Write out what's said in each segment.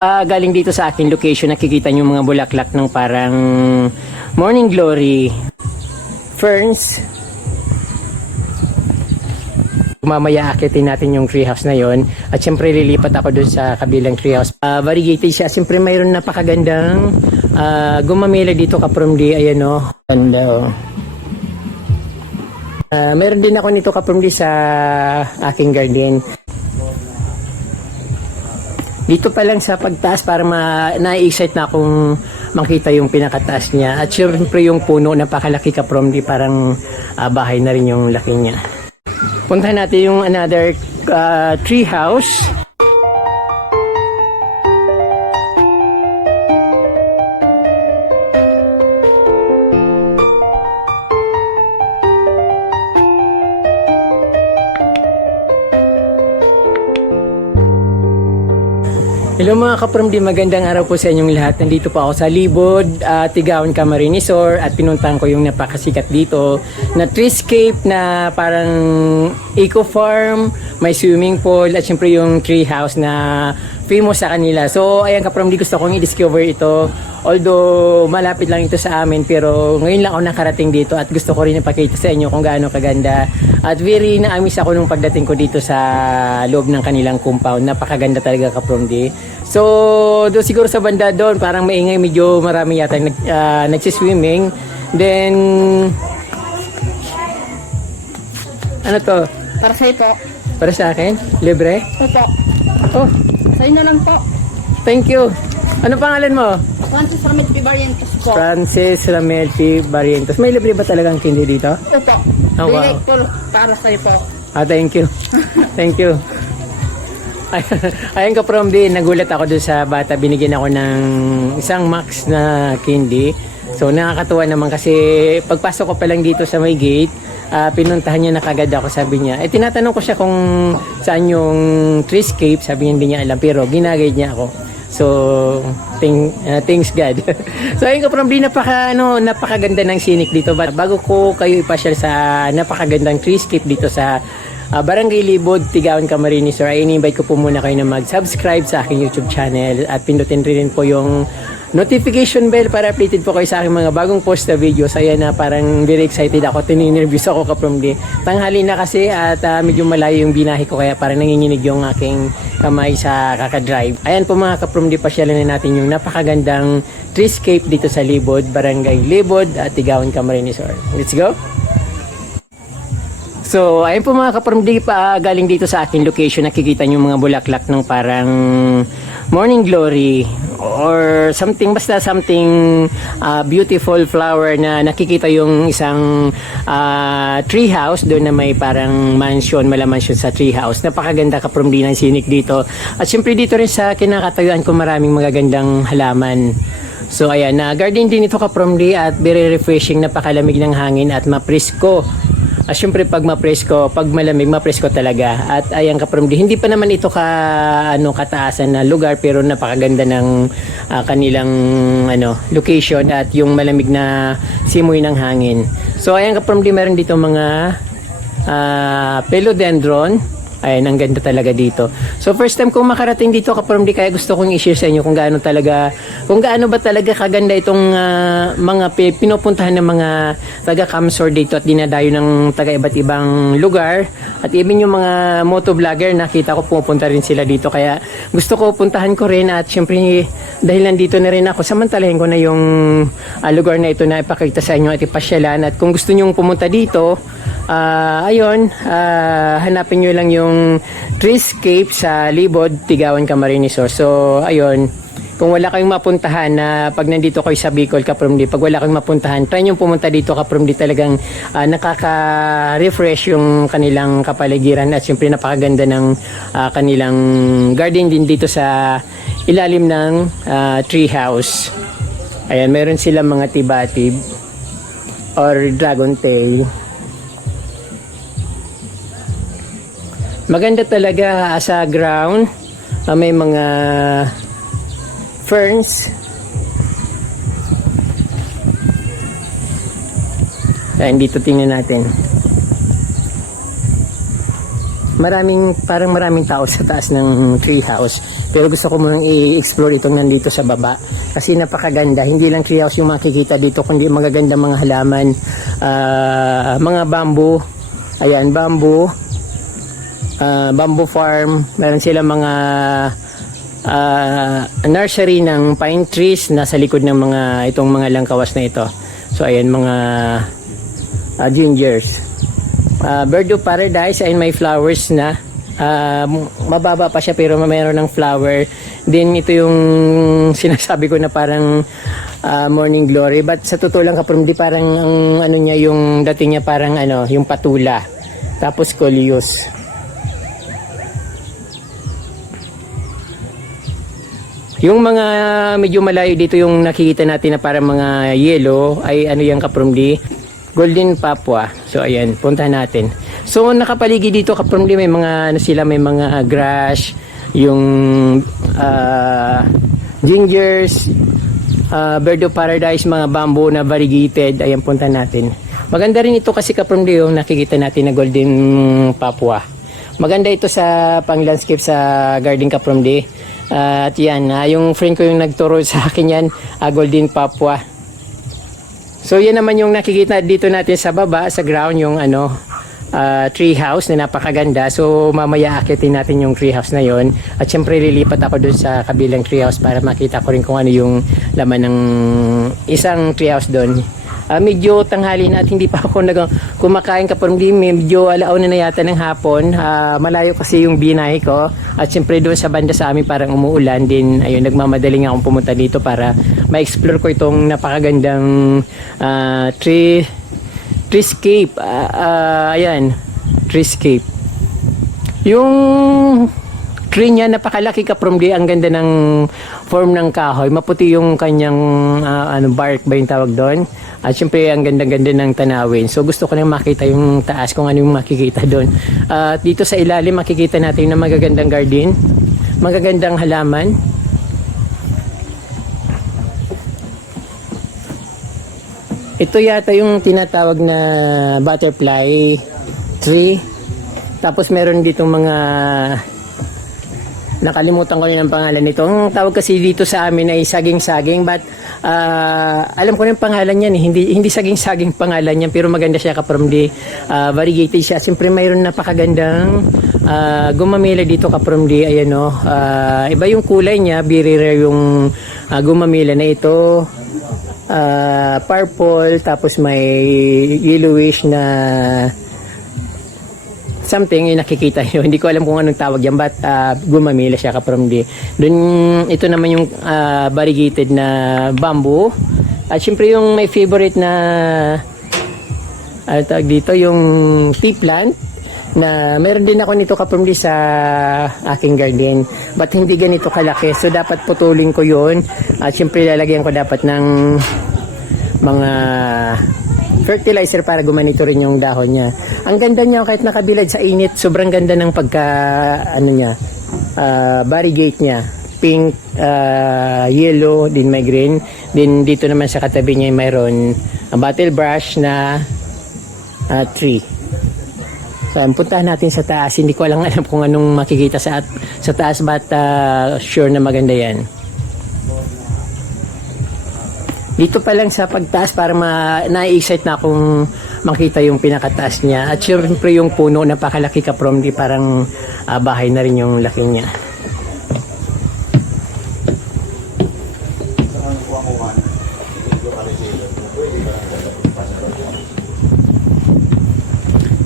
Ah, galing dito sa aking location, nakikita nyo mga bulaklak ng parang morning glory, ferns. Mamaya akitin natin yung treehouse na yon at syempre lilipat ako dun sa kabilang treehouse. Ah, variegated siya. Syempre mayroon napakagandang ah, gumamela dito ka from the ayan o. Ganda oh. Ah, meron din ako nito ka from sa aking garden. Dito pa lang sa pagtaas para ma na-excite na akong makita yung pinakataas niya. At syempre yung puno napakalaki ka from di parang ah, bahay na rin yung laki niya. Puntahan natin yung another uh, tree house. Hello mga kapramdi, magandang araw po sa inyong lahat. Nandito po ako sa Libod, uh, Tigaon Camarinesor at pinuntahan ko yung napakasikat dito na treescape na parang eco farm, may swimming pool at syempre yung tree house na famous sa kanila. So ayan kapramdi, gusto kong i-discover ito. Although malapit lang ito sa amin pero ngayon lang ako nakarating dito at gusto ko rin ipakita sa inyo kung gaano kaganda. At very na-amiss ako nung pagdating ko dito sa loob ng kanilang compound. Napakaganda talaga kapramdi. So, doon siguro sa banda doon, parang maingay, medyo marami yata nag, uh, nagsiswimming. Then, ano to? Para sa'yo po. Para sa akin? Libre? Opo. Oh, Sa inyo lang po. thank you. Ano pangalan mo? Francis Ramit Pibarientos po. Francis Ramelti Barrientos. May libre ba talagang kindi dito? Opo. Oh, wow. Direct call para sa'yo po. Ah, thank you. Thank you. Ay, ayun ka from din, nagulat ako dun sa bata, binigyan ako ng isang max na candy. So nakakatuwa naman kasi pagpasok ko pa lang dito sa may gate, ah, pinuntahan niya na kagad ako, sabi niya. Eh tinatanong ko siya kung saan yung treescape, sabi niya hindi niya alam, pero ginagay niya ako. So, thank, ah, thanks God. so, ayun ka from din, napaka, ano, napakaganda ng scenic dito. But bago ko kayo ipasyal sa napakagandang treescape dito sa Ah, Barangay Libod, Tigaon Camarines Sir, ay ini-invite ko po muna kayo na mag-subscribe sa aking YouTube channel at pindutin rin po yung notification bell para updated po kayo sa aking mga bagong post na videos. Ayan na parang very excited ako, tininervous ako ka from the tanghali na kasi at ah, medyo malayo yung binahe ko kaya parang nanginginig yung aking kamay sa kakadrive. Ayan po mga kaprom di pasyalan na natin yung napakagandang treescape dito sa Libod, Barangay Libod at Tigaon Camarines Sir. Let's go! So, ayun po mga kaparmdi pa galing dito sa aking location, nakikita nyo mga bulaklak ng parang morning glory or something, basta something ah, beautiful flower na nakikita yung isang ah, tree house doon na may parang mansion, mala mansion sa tree house. Napakaganda kaparmdi ng sinik dito. At syempre dito rin sa kinakatayuan ko maraming magagandang halaman. So ayan, na garden din ito kapromdi at very refreshing, napakalamig ng hangin at mapresko. Ah, syempre pag mapresko, pag malamig, mapresko talaga. At ayan kapromdi, hindi pa naman ito ka ano kataasan na lugar pero napakaganda ng ah, kanilang ano location at yung malamig na simoy ng hangin. So ayan kapromdi, meron dito mga ah, philodendron. Ayan, ang ganda talaga dito. So first time kong makarating dito kapag di kaya gusto kong i-share sa inyo kung gaano talaga, kung gaano ba talaga kaganda itong ah, mga pi- pinupuntahan ng mga taga Camsor dito at dinadayo ng taga iba't ibang lugar. At even yung mga motovlogger, nakita ko pupunta rin sila dito. Kaya gusto ko puntahan ko rin at syempre dahil nandito na rin ako, samantalahin ko na yung ah, lugar na ito na ipakita sa inyo at ipasyalan. At kung gusto nyong pumunta dito, Ah, ayun, ah, hanapin nyo lang yung treescape sa Libod, Tigawan, Camarines Sur. So, ayun, kung wala kayong mapuntahan na pag nandito kayo sa Bicol, Kaprumdi, pag wala kayong mapuntahan, try nyo pumunta dito, Kaprumdi, talagang ah, nakaka-refresh yung kanilang kapaligiran at syempre napakaganda ng ah, kanilang garden din dito sa ilalim ng ah, tree house. Ayan, meron silang mga tibatib or dragon tail. Maganda talaga sa ground. Ah, may mga ferns. Ayan, dito tingnan natin. Maraming, parang maraming tao sa taas ng tree house. Pero gusto ko munang i-explore itong nandito sa baba. Kasi napakaganda. Hindi lang treehouse yung makikita dito, kundi magaganda mga halaman. ah, mga bamboo. Ayan, bamboo. Ah, bamboo farm. Meron sila mga ah, nursery ng pine trees nasa likod ng mga itong mga langkawas na ito. So ayan mga ah, gingers. Ah, bird paradise ay may flowers na. M- mababa pa siya pero mayroon ng flower. Then ito yung sinasabi ko na parang ah, morning glory. But sa totoo lang kapag di parang ang ano niya yung dating niya parang ano, yung patula. Tapos coleus. Yung mga medyo malayo dito yung nakikita natin na parang mga yellow ay ano yung kaprumdi? Golden Papua. So ayan, puntahan natin. So nakapaligid dito kaprumdi may mga ano sila may mga grass, yung ah, gingers, ah, bird of paradise, mga bamboo na variegated. Ayan, puntahan natin. Maganda rin ito kasi kaprumdi yung nakikita natin na Golden Papua. Maganda ito sa pang landscape sa Garden Kapromdi. at yan, ah, yung friend ko yung nagturo sa akin yan, ah, Golden Papua. So yan naman yung nakikita dito natin sa baba, sa ground, yung ano, ah, tree house na napakaganda. So mamaya akitin natin yung tree house na yon At syempre lilipat ako dun sa kabilang tree house para makita ko rin kung ano yung laman ng isang tree house doon. Ah, medyo tanghali na at hindi pa ako nag kumakain kapag hindi medyo alauna na yata ng hapon. Ah, malayo kasi yung binay ko. At syempre doon sa banda sa amin parang umuulan din. Ayun, nagmamadaling akong pumunta dito para ma-explore ko itong napakagandang ah, tree treescape. Ah, ah, ayan, treescape. Yung tree niya napakalaki ka from the ang ganda ng form ng kahoy. Maputi yung kanyang ah, ano bark ba yung tawag doon. At syempre ang ganda-ganda ng tanawin. So gusto ko nang makita yung taas kung ano yung makikita doon. At dito sa ilalim makikita natin na magagandang garden, magagandang halaman. Ito yata yung tinatawag na butterfly tree. Tapos meron ditong mga nakalimutan ko rin ang pangalan nito. Ang tawag kasi dito sa amin ay saging-saging but ah, alam ko na yung pangalan niyan eh. Hindi, hindi saging-saging pangalan niyan pero maganda siya kaprom di ah, variegated siya. Siyempre mayroon napakagandang ah, gumamila dito kaprom di ayan o. ah, iba yung kulay niya, birira yung ah, gumamila na ito. Ah, purple tapos may yellowish na something yung nakikita nyo. Hindi ko alam kung anong tawag yan, but uh, gumamila siya ka from the... Dun, ito naman yung uh, variegated na bamboo. At syempre yung may favorite na... Ano tawag dito? Yung tea plant na meron din ako nito kapumli sa aking garden but hindi ganito kalaki so dapat putulin ko yun at syempre lalagyan ko dapat ng mga fertilizer para gumanito rin yung dahon niya. Ang ganda niya kahit nakabilad sa init, sobrang ganda ng pagka ano niya, ah, variegate niya. Pink, ah, yellow, din may green. Din dito naman sa katabi niya mayroon a bottle brush na ah, tree. So, puntahan natin sa taas. Hindi ko lang alam kung anong makikita sa sa taas but ah, sure na maganda 'yan. Dito pa lang sa pagtaas para ma na-excite na akong makita yung pinakataas niya. At syempre yung puno napakalaki ka from di parang ah, bahay na rin yung laki niya.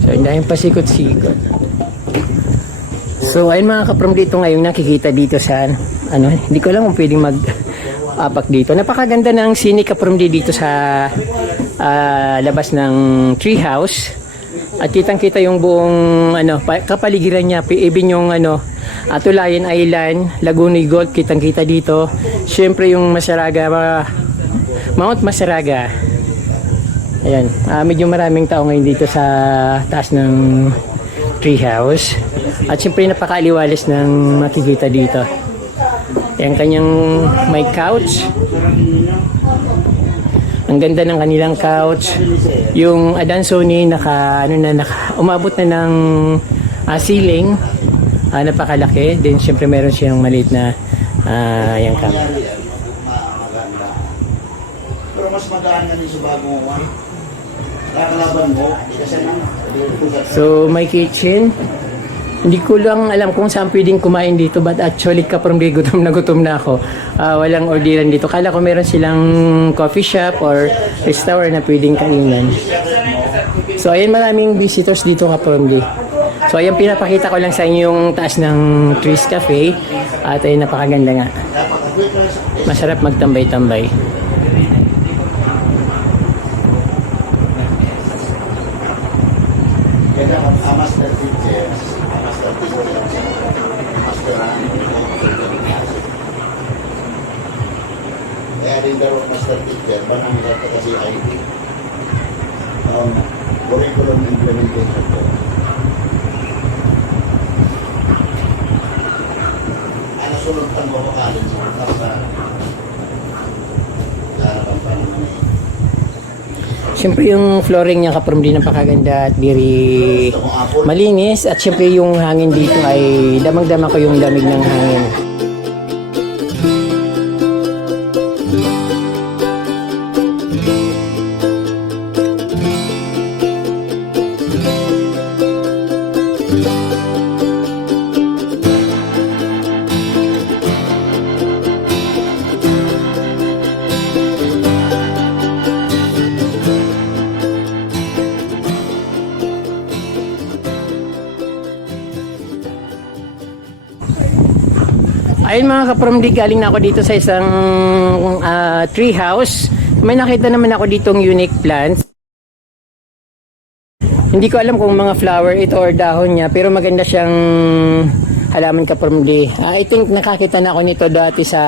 So, yun dahil pasikot-sikot. So, ayun mga kaprom dito ngayon nakikita dito sa ano, hindi ko lang kung pwedeng mag apak dito. Napakaganda ng scenic kaprom dito sa ah, labas ng treehouse. At kitang-kita yung buong ano, pa- kapaligiran niya, even yung ano, ah, Tulayan Island, Laguna Gold, kitang-kita dito. Siyempre yung Masaraga, ma- Mount Masaraga. Ayan, ah, medyo maraming tao ngayon dito sa taas ng treehouse. At siyempre napakaaliwalas ng makikita dito. Yung kanyang may couch. Ang ganda ng kanilang couch. Yung Adansoni naka ano na naka, umabot na ng ah, ceiling. ah, napakalaki. Then syempre meron siyang maliit na ah, yung kama. Yan. Pero mas magaan ka din sa bagong one. Kakalaban mo. So, may kitchen. Hindi ko lang alam kung saan pwedeng kumain dito but actually di gutom na gutom na ako. Ah, walang orderan dito. Kala ko meron silang coffee shop or restaurant na pwedeng kainan. So, ayan maraming visitors dito kapag So, ayan pinapakita ko lang sa inyo yung taas ng Trees Cafe. At ayun, napakaganda nga. Masarap magtambay-tambay. Kaya dapat ang master teacher, ang master teacher, master Kaya din daw ang master teacher, banang rata kasi ID. Um, curriculum implementation ko. Ano sunod pang mabakalin sa sa larapan pa naman eh. Siyempre yung flooring niya kapag di napakaganda at very malinis at siyempre yung hangin dito ay damang-dama ko yung lamig ng hangin. Mga kapromdi, galing na ako dito sa isang ah, tree house. May nakita naman ako ditong unique plants. Hindi ko alam kung mga flower ito or dahon niya, pero maganda siyang halaman kapromdi. Ah, I think nakakita na ako nito dati sa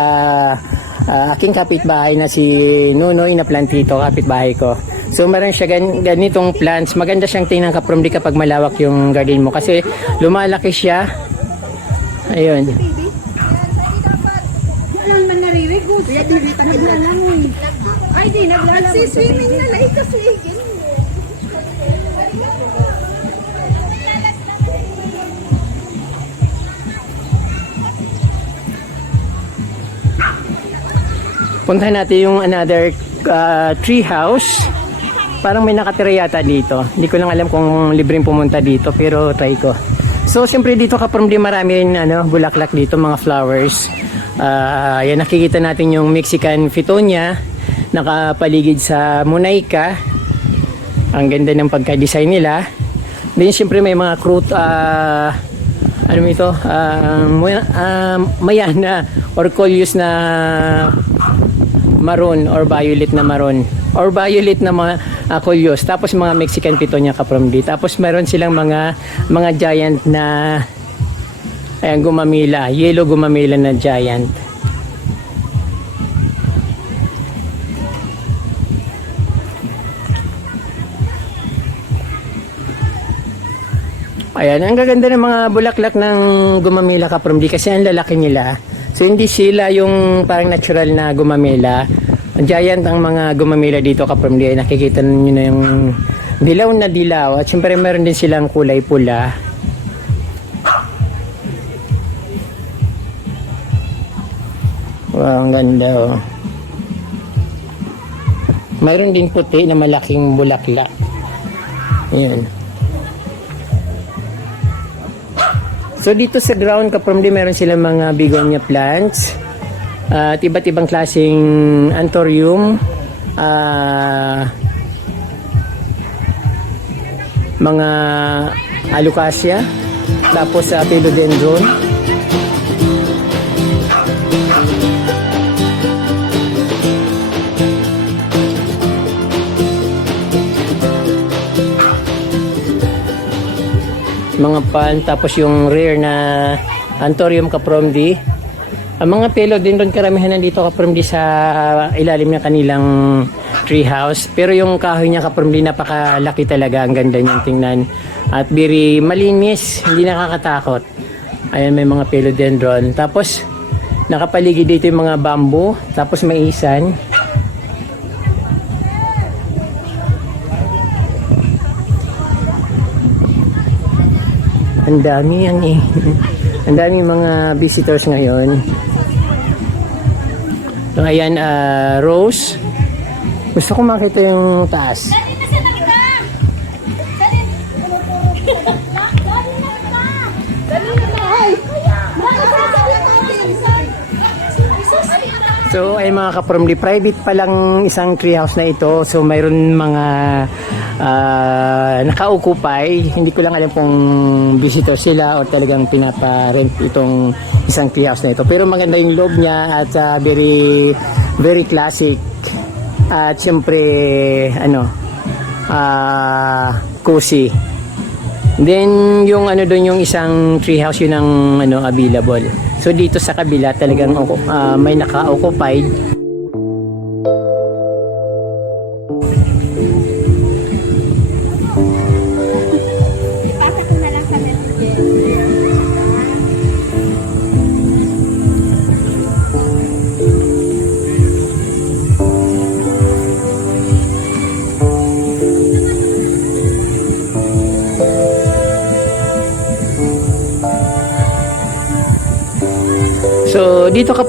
ah, aking kapitbahay na si Nunoy na plantito, kapitbahay ko. So meron siya gan- ganitong plants. Maganda siyang tingnan kapromdi kapag malawak yung garden mo kasi lumalaki siya. Ayun. Naririnig? Kuya, di kita naglalangoy. Ay, di, naglalangoy. Nagsiswimming na lang kasi. Puntahan natin yung another uh, tree house. Parang may nakatira yata dito. Hindi ko lang alam kung libreng pumunta dito pero try ko. So siyempre dito ka di marami rin ano, bulaklak dito, mga flowers. Ah, yan nakikita natin yung Mexican Fitonia nakapaligid sa Munaika. Ang ganda ng pagka-design nila. Then siyempre may mga fruit ah, ano ito? Ah, maya- ah, mayana or coleus na maroon or violet na maroon or violet na mga uh, coleus tapos mga Mexican pitonia kapromdi tapos meron silang mga mga giant na ayan gumamila yellow gumamila na giant Ayan, ang gaganda ng mga bulaklak ng gumamila kapromdi kasi ang lalaki nila. So hindi sila yung parang natural na gumamila. Giant ang mga gumamila dito kapromdi. Ay nakikita niyo na yung dilaw na dilaw. At syempre meron din silang kulay pula. Wow, ang ganda oh. Mayroon din puti na malaking bulaklak. Ayan. So dito sa ground kapamdi meron silang mga begonia plants at iba't ibang klaseng anthurium ah, mga alocasia tapos sa philodendron mga pan tapos yung rare na Anthurium capromdi ang mga pelo din doon karamihan nandito capromdi sa ilalim ng kanilang treehouse. Pero yung kahoy niya capromdi napakalaki talaga. Ang ganda niyang tingnan. At very malinis hindi nakakatakot. Ayan may mga philodendron tapos nakapaligid dito yung mga bamboo tapos may isan Ang dami yan eh. Ang daming mga visitors ngayon. So, ayan, ah, Rose. Gusto ko makita yung taas. So ay mga kapromdi, private pa lang isang treehouse na ito. So mayroon mga ah, naka-occupy. Hindi ko lang alam kung visitor sila o talagang pinapa-rent itong isang treehouse na ito. Pero maganda yung loob niya at ah, very very classic. At syempre ano ah cozy. Then yung ano doon yung isang treehouse yun ang ano available. So dito sa kabila talagang ah, may naka-occupied.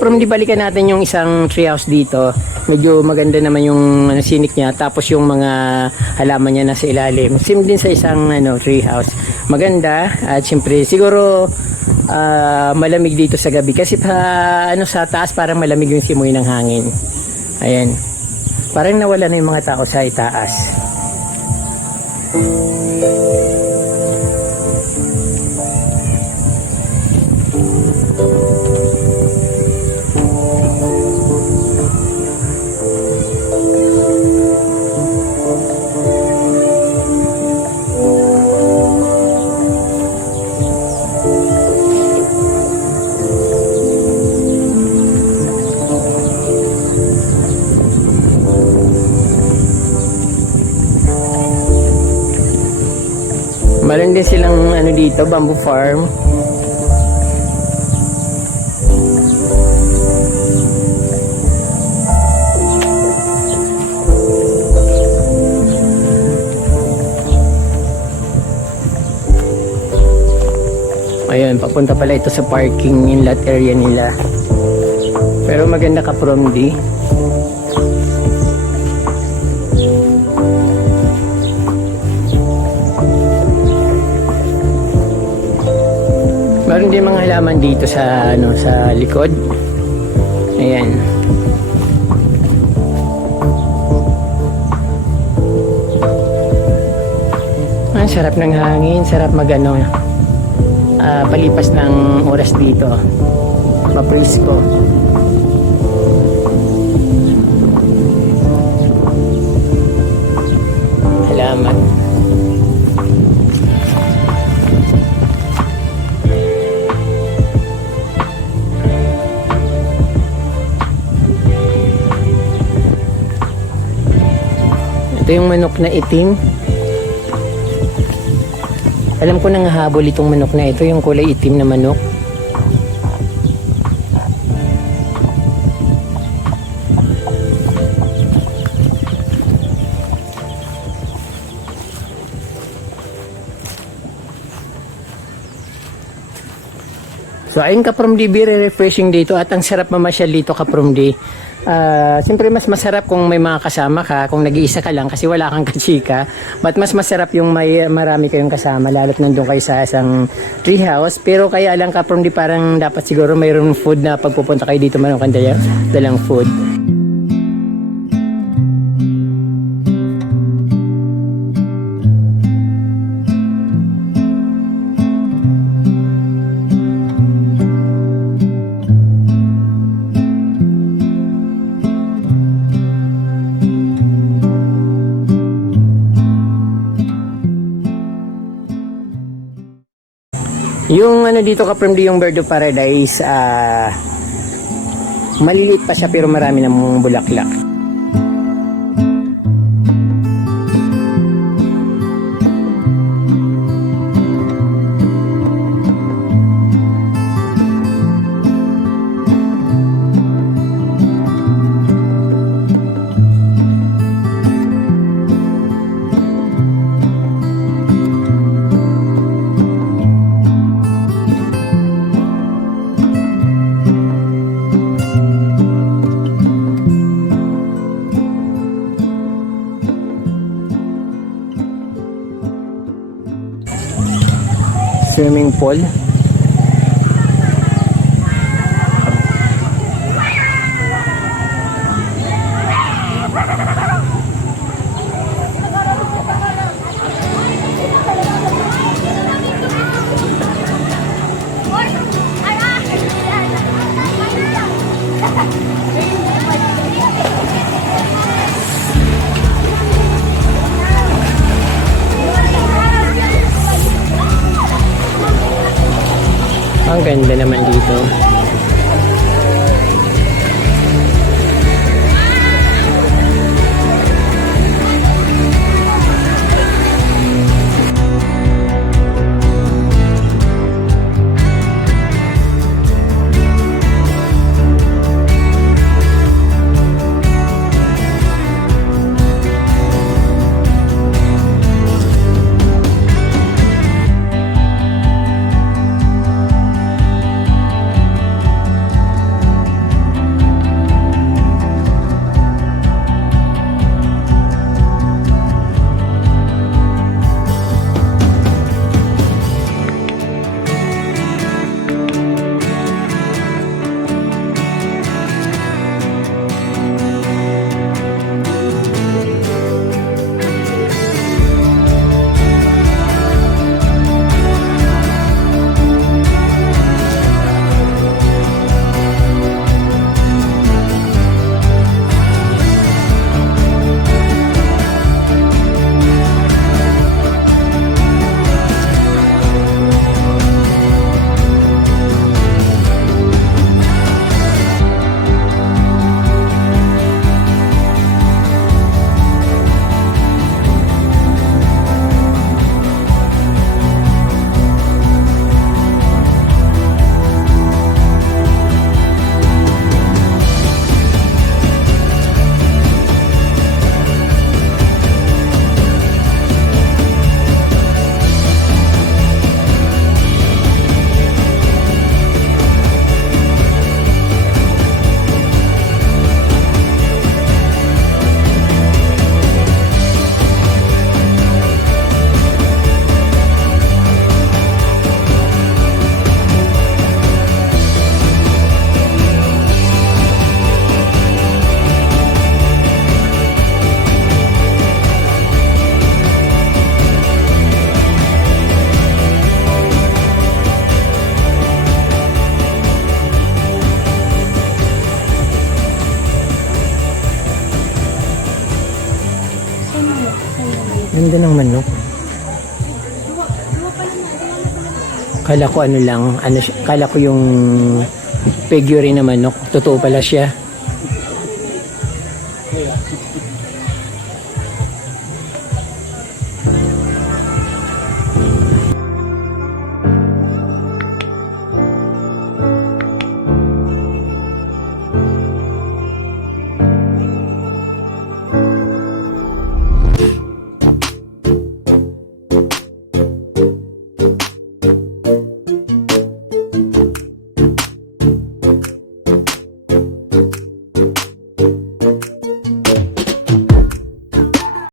From di balikan natin yung isang treehouse dito. Medyo maganda naman yung ano, scenic niya tapos yung mga halaman niya nasa ilalim. Same din sa isang ano treehouse. Maganda at siyempre siguro ah, malamig dito sa gabi kasi pa ano sa taas parang malamig yung simoy ng hangin. Ayan. Parang nawala na yung mga tao sa itaas. Meron din silang ano dito, bamboo farm. Ayun, papunta pala ito sa parking inlet area nila. Pero maganda ka from D. Meron din mga halaman dito sa ano sa likod. Ayan. Ang sarap ng hangin, sarap magano ah, palipas ng oras dito. Maprisko. Ito yung manok na itim. Alam ko nang habol itong manok na ito, yung kulay itim na manok. So ayun ka from D, very refreshing dito at ang sarap mamasyal dito ka from D. Ah, Siyempre mas masarap kung may mga kasama ka, kung nag-iisa ka lang kasi wala kang kachika. But mas masarap yung may marami kayong kasama, lalo't nandun kayo sa isang treehouse. Pero kaya lang ka from parang dapat siguro mayroon food na pagpupunta kayo dito manong kandaya, dalang food. Yung ano dito ka from yung Bird of Paradise, ah maliliit pa siya pero marami namang bulaklak. swimming pool Ganda ng manok. Kala ko ano lang, ano kala ko yung figure na manok. Totoo pala siya.